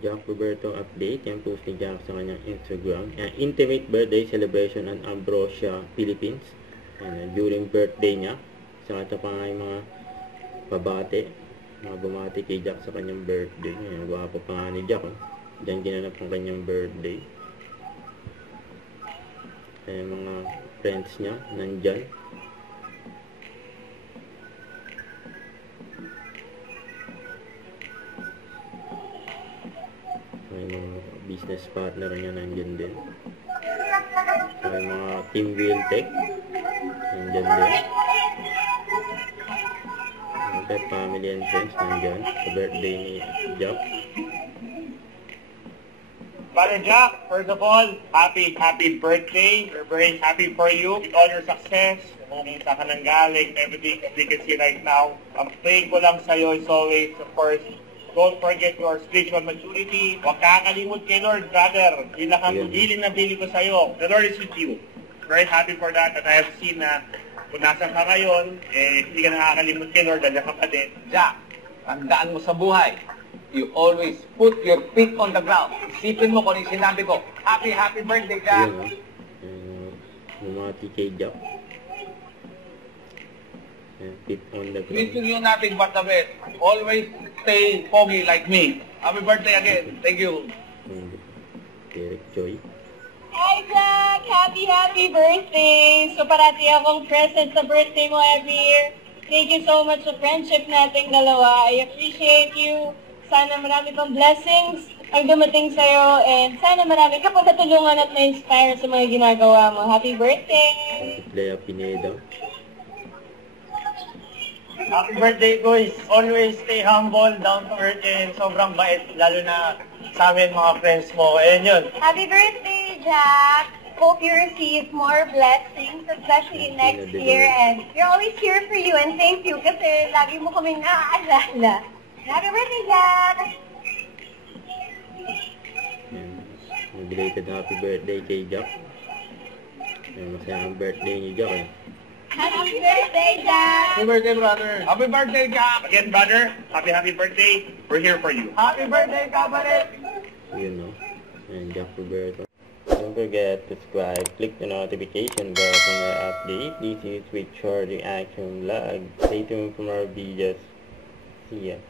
Jack Roberto update. Yan post ni Jack sa kanyang Instagram. Intimate birthday celebration at Ambrosia, Philippines. During birthday niya. Saka ito pa nga yung mga pabate. Mga bumati kay Jack sa kanyang birthday. Gwapo pa nga ni Jack. Diyan ginanap ang kanyang birthday. Kaya mga friends niya nandyan. May mga business partner niya nandyan din. May mga Team Wheeltech nandyan din. May family and friends nandyan sa birthday ni Jack. Brother Jack, first of all, happy birthday. We're very happy for you with all your success. Kung saan ka nang galing, everything that we can see right now. Ang praying ko lang sa'yo is always, of course, don't forget your spiritual maturity. Huwag kakakalimot kay Lord, brother. Hiling na bili ko sa'yo. The Lord is with you. Very happy for that. And I have seen na kung nasan ka ngayon, hindi ka nakakalimot kay Lord, dahil ka pa din. Jack, tandaan mo sa buhay. You always put your feet on the ground. Isipin mo kung ano yung sinabi ko. Happy birthday, Jack! Yung mga TK Jack. Feet on the ground. Wishing you nothing but the best. Always stay foggy like me. Happy birthday again. Thank you. Derek Joy. Hi, Jack! Happy birthday! So, parati akong present sa birthday mo every year. Thank you so much sa friendship nating dalawa. I appreciate you. Sana marami pang blessings ang dumating sa'yo. And sana marami ka pang matulungan at na-inspire sa mga ginagawa mo. Happy birthday! Lea Pineda. Happy birthday, guys. Always stay humble, down to earth, and sobrang bait, lalo na sa amin, mga friends mo. Ayan yun. Happy birthday, Jack! Hope you receive more blessings, especially next year. And we're always here for you. And thank you kasi lagi mo kaming naaalala. Happy birthday, Jack! Belated happy birthday kay Jack. Masaya ang birthday ni Jack. Happy birthday, Jack! Happy birthday, brother! Happy birthday, Jack! Again, brother, happy birthday. We're here for you. Happy birthday, kapalit! Yun, no? And Jack Roberto. Don't forget to subscribe, click the notification bell for more update. This is with Short Reaction Vlog. Stay tuned for more videos. See ya.